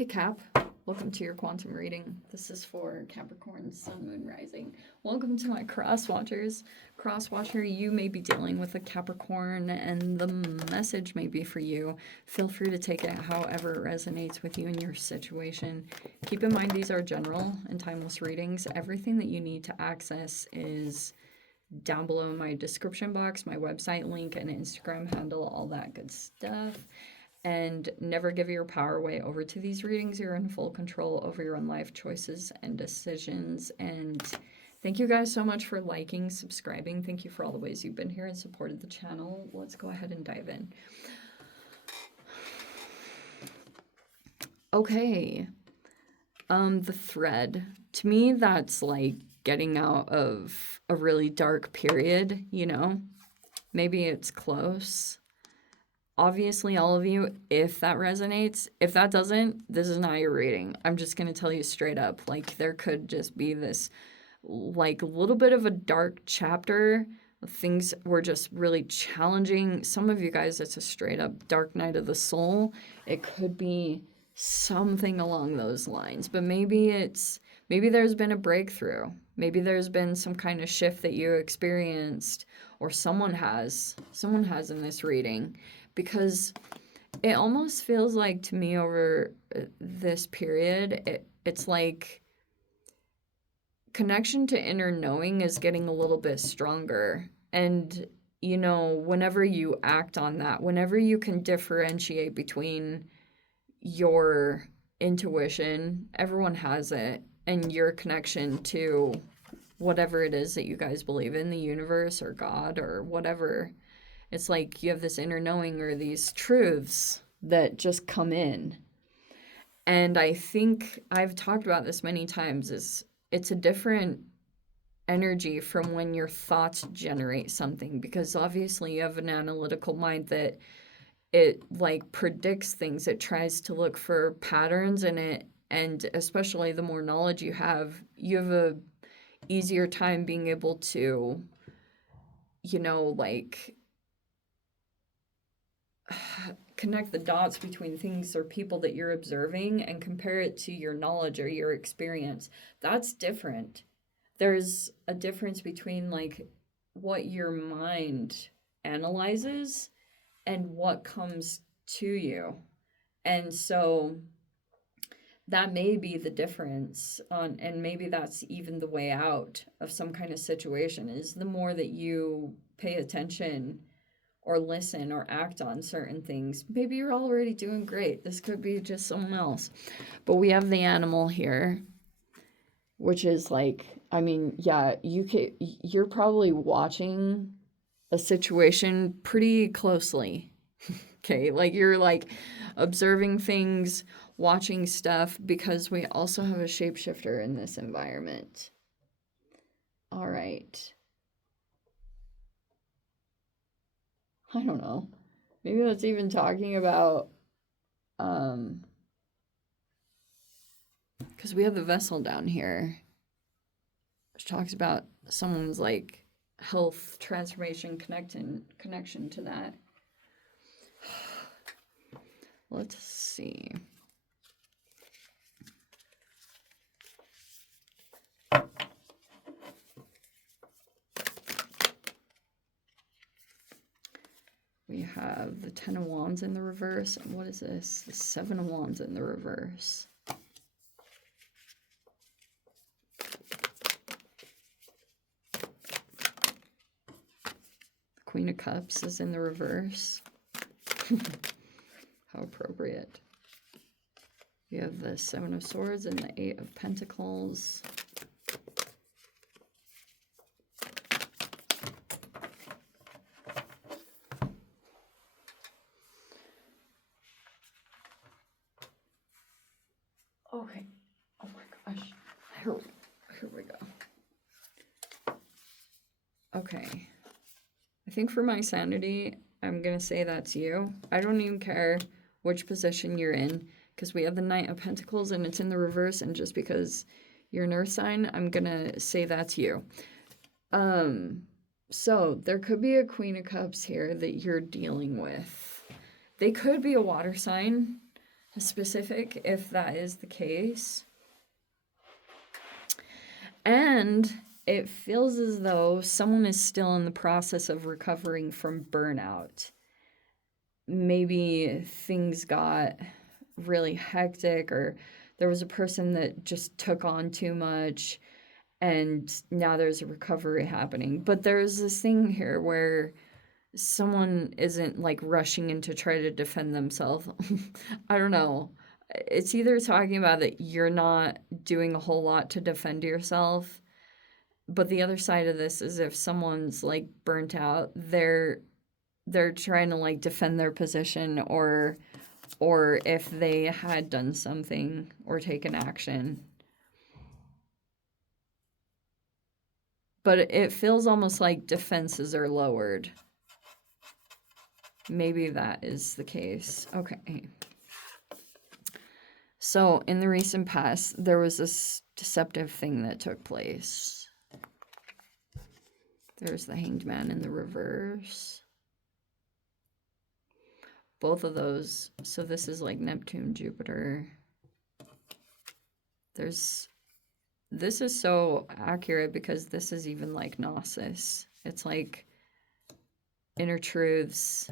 Hey Cap, welcome to your quantum reading. This is for Capricorn, Sun, Moon, Rising. Welcome to my cross watchers. Cross watcher, you may be dealing with a Capricorn and the message may be for you. Feel free to take it however it resonates with you in your situation. Keep in mind these are general and timeless readings. Everything that you need to access is down below in my description box, my website link and Instagram handle, all that good stuff. And never give your power away over to these readings. You're in full control over your own life choices and decisions. And thank you guys so much for liking, subscribing. Thank you for all the ways you've been here and supported the channel. Let's go ahead and dive in. Okay. The thread. To me, that's like getting out of a really dark period, you know? Maybe it's close. Obviously, all of you, if that resonates, if that doesn't, this is not your reading. I'm just going to tell you straight up, like, there could just be this, like, little bit of a dark chapter. Things were just really challenging. Some of you guys, it's a straight up dark night of the soul. It could be something along those lines, but maybe there's been a breakthrough. Maybe there's been some kind of shift that you experienced, or someone has in this reading. Because it almost feels like to me over this period, it's like connection to inner knowing is getting a little bit stronger. And, you know, whenever you act on that, whenever you can differentiate between your intuition, everyone has it, and your connection to whatever it is that you guys believe in, the universe or God or whatever. It's like you have this inner knowing or these truths that just come in. And I think I've talked about this many times, it's a different energy from when your thoughts generate something, because obviously you have an analytical mind that it like predicts things. It tries to look for patterns in it. And especially the more knowledge you have a easier time being able to, you know, like connect the dots between things or people that you're observing and compare it to your knowledge or your experience. That's different. There's a difference between like what your mind analyzes and what comes to you. And so that may be the difference and maybe that's even the way out of some kind of situation, is the more that you pay attention or listen or act on certain things. Maybe you're already doing great. This could be just someone else. But we have the animal here, which is like, I mean, yeah, you're probably watching a situation pretty closely. Okay, like you're like observing things, watching stuff, because we also have a shapeshifter in this environment. All right. I don't know. Maybe that's even talking about, because we have the vessel down here, which talks about someone's like health transformation connection to that. Let's see. We have the 10 of Wands in the reverse. And what is this? The 7 of Wands in the reverse. The Queen of Cups is in the reverse. How appropriate. You have the 7 of Swords and the 8 of Pentacles. Okay. Oh my gosh. Here we go. Okay. I think for my sanity, I'm going to say that's you. I don't even care which position you're in, because we have the Knight of Pentacles and it's in the reverse, and just because you're an earth sign, I'm going to say that's you. So there could be a Queen of Cups here that you're dealing with. They could be a water sign. specific if that is the case. And it feels as though someone is still in the process of recovering from burnout. Maybe things got really hectic, or there was a person that just took on too much, and now there's a recovery happening. But there's this thing here where someone isn't like rushing in to try to defend themselves. I don't know. It's either talking about that you're not doing a whole lot to defend yourself, but the other side of this is if someone's like burnt out, they're trying to like defend their position, or if they had done something or taken action. But it feels almost like defenses are lowered. Maybe that is the case. Okay. So in the recent past, there was this deceptive thing that took place. There's the Hanged Man in the reverse. Both of those. So this is like Neptune, Jupiter. This is so accurate because this is even like Gnosis. It's like inner truths,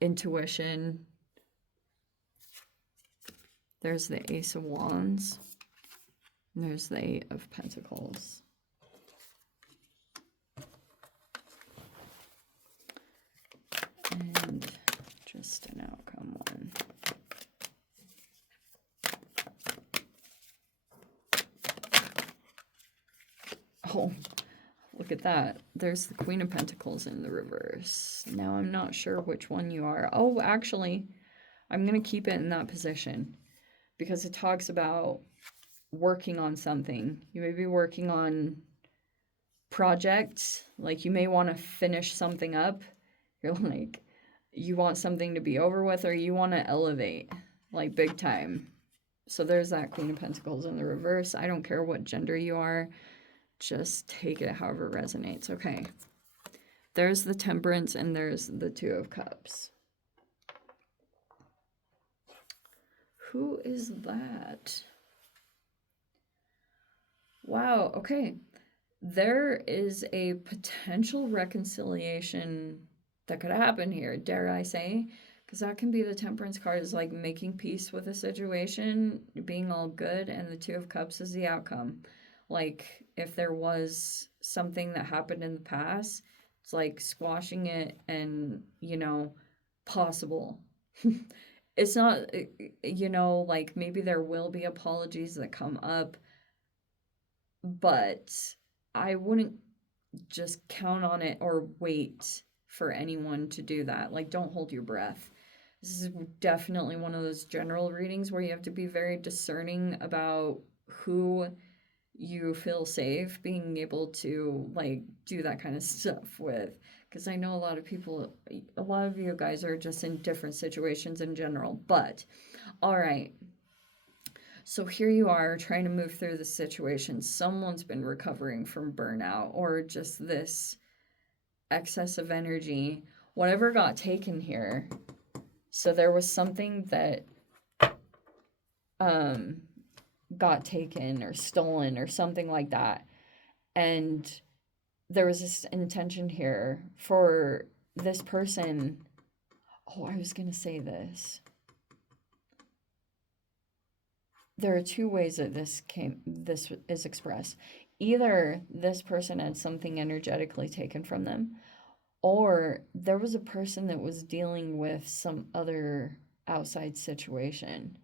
intuition. There's the Ace of Wands. And there's the Eight of Pentacles. And just an outcome one. Oh, look at that. There's the Queen of Pentacles in the reverse. Now I'm not sure which one you are. Oh, actually, I'm going to keep it in that position because it talks about working on something. You may be working on projects. Like you may want to finish something up. You're like, you want something to be over with, or you want to elevate like big time. So there's that Queen of Pentacles in the reverse. I don't care what gender you are. Just take it however it resonates. Okay. There's the Temperance and there's the Two of Cups. Who is that? Wow. Okay. There is a potential reconciliation that could happen here, dare I say, because that can be the Temperance card, is like making peace with a situation, being all good, and the Two of Cups is the outcome. Like if there was something that happened in the past, it's like squashing it and, possible. It's not, like maybe there will be apologies that come up, but I wouldn't just count on it or wait for anyone to do that. Like, don't hold your breath. This is definitely one of those general readings where you have to be very discerning about who you feel safe being able to like do that kind of stuff with, because I know a lot of you guys are just in different situations in general. But all right, so here you are trying to move through the situation. Someone's been recovering from burnout or just this excess of energy, whatever got taken here. So there was something that got taken or stolen or something like that, and there was this intention here for this person. Oh, I was gonna say this. There are two ways that this is expressed. Either this person had something energetically taken from them, or there was a person that was dealing with some other outside situation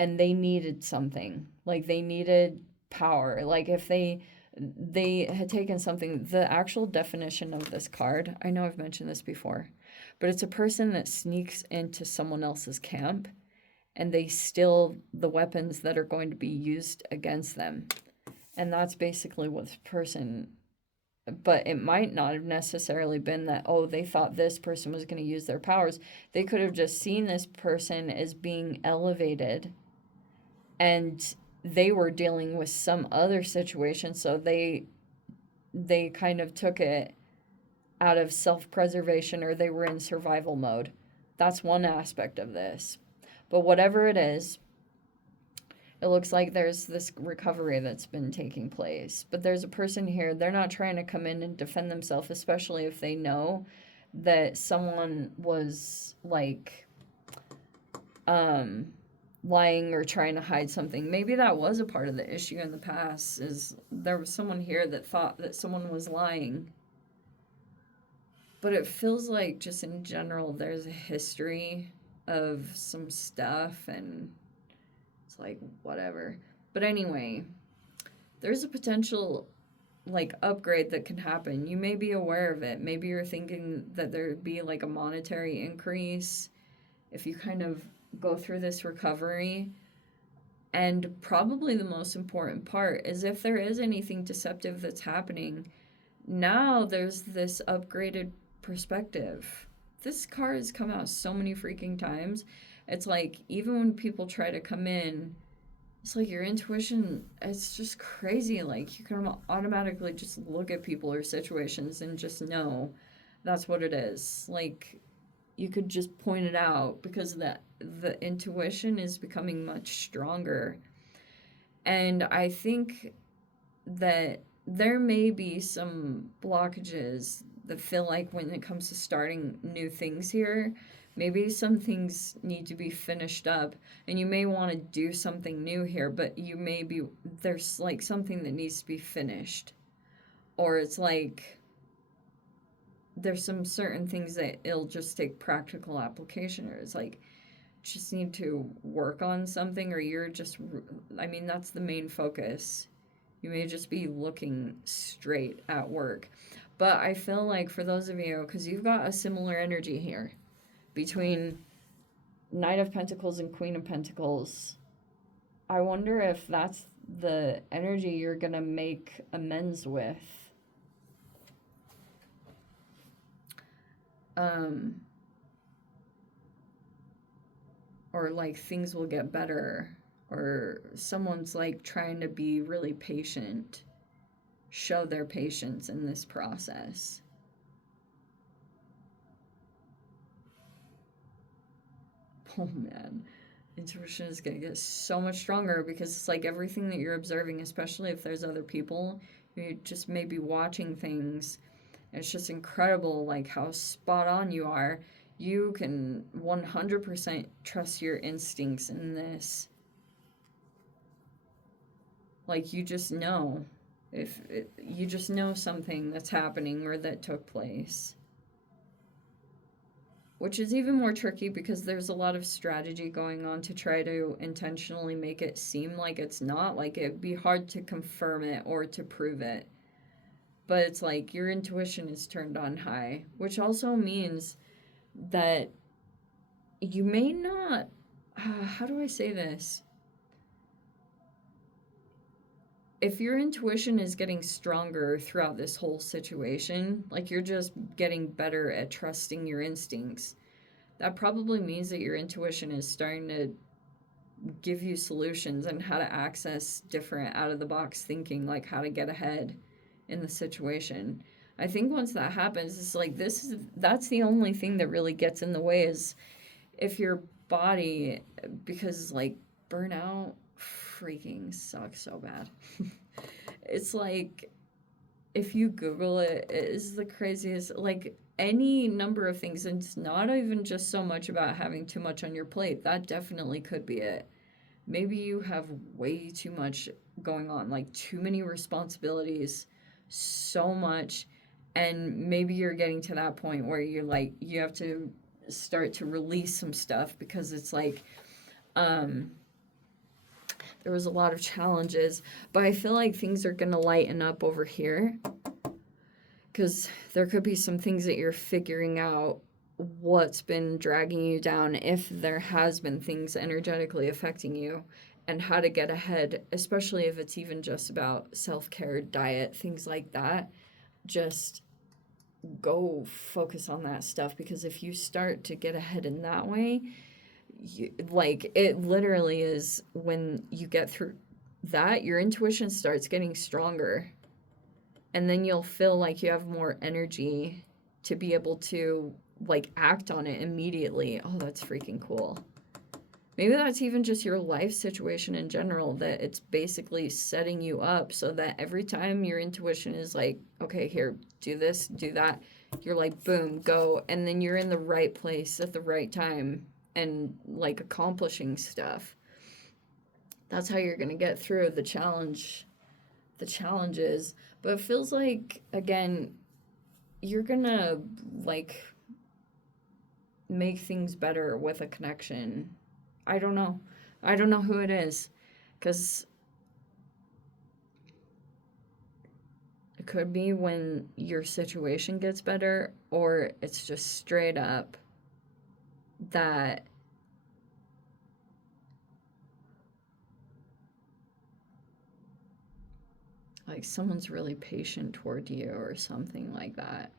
and they needed something. Like they needed power. Like if they had taken something, the actual definition of this card, I know I've mentioned this before, but it's a person that sneaks into someone else's camp and they steal the weapons that are going to be used against them. And that's basically what this person, but it might not have necessarily been that, oh, they thought this person was going to use their powers. They could have just seen this person as being elevated and they were dealing with some other situation, so they kind of took it out of self-preservation, or they were in survival mode. That's one aspect of this. But whatever it is, it looks like there's this recovery that's been taking place. But there's a person here, they're not trying to come in and defend themselves, especially if they know that someone was like lying or trying to hide something. Maybe that was a part of the issue in the past, is there was someone here that thought that someone was lying. But it feels like just in general there's a history of some stuff, and it's like whatever. But anyway, there's a potential like upgrade that can happen. You may be aware of it. Maybe you're thinking that there'd be like a monetary increase if you kind of go through this recovery. And probably the most important part is if there is anything deceptive that's happening, now there's this upgraded perspective. This card has come out so many freaking times. It's like even when people try to come in, it's like your intuition, it's just crazy. Like you can automatically just look at people or situations and just know that's what it is. Like you could just point it out because the intuition is becoming much stronger. And I think that there may be some blockages that feel like when it comes to starting new things here, maybe some things need to be finished up and you may want to do something new here, but you may be, there's like something that needs to be finished. Or it's like there's some certain things that it'll just take practical application, or it's like just need to work on something, or you're just, I mean, that's the main focus. You may just be looking straight at work. But I feel like for those of you, because you've got a similar energy here between Knight of Pentacles and Queen of Pentacles, I wonder if that's the energy you're going to make amends with. Or like things will get better, or someone's like trying to be really patient, show their patience in this process. Oh man, intuition is going to get so much stronger because it's like everything that you're observing, especially if there's other people, you just may be watching things. It's just incredible like how spot on you are. You can 100% trust your instincts in this. Like you just know. You just know something that's happening or that took place. Which is even more tricky because there's a lot of strategy going on to try to intentionally make it seem like it's not. Like it'd be hard to confirm it or to prove it. But it's like your intuition is turned on high, which also means that you may not, how do I say this? If your intuition is getting stronger throughout this whole situation, like you're just getting better at trusting your instincts, that probably means that your intuition is starting to give you solutions and how to access different out-of-the-box thinking, like how to get ahead in the situation. I think once that happens, it's like that's the only thing that really gets in the way is if your body, because like burnout freaking sucks so bad. It's like if you Google it, it is the craziest, like any number of things, and it's not even just so much about having too much on your plate. That definitely could be it. Maybe you have way too much going on, like too many responsibilities, so much. And maybe you're getting to that point where you're like, you have to start to release some stuff because it's like, there was a lot of challenges. But I feel like things are going to lighten up over here because there could be some things that you're figuring out what's been dragging you down, if there has been things energetically affecting you, and how to get ahead, especially if it's even just about self-care, diet, things like that. Just go focus on that stuff, because if you start to get ahead in that way, like it literally is when you get through that, your intuition starts getting stronger, and then you'll feel like you have more energy to be able to like act on it immediately. Oh, that's freaking cool. Maybe that's even just your life situation in general, that it's basically setting you up so that every time your intuition is like, okay, here, do this, do that, you're like, boom, go. And then you're in the right place at the right time and like accomplishing stuff. That's how you're going to get through the challenges. But it feels like, again, you're going to like make things better with a connection. I don't know. I don't know who it is, because it could be when your situation gets better, or it's just straight up that like someone's really patient toward you or something like that.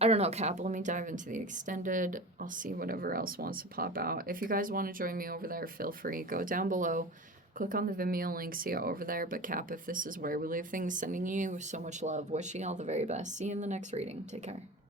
I don't know, Cap. Let me dive into the extended. I'll see whatever else wants to pop out. If you guys want to join me over there, feel free. Go down below. Click on the Vimeo link. See it over there. But Cap, if this is where we leave things, sending you so much love. Wishing you all the very best. See you in the next reading. Take care.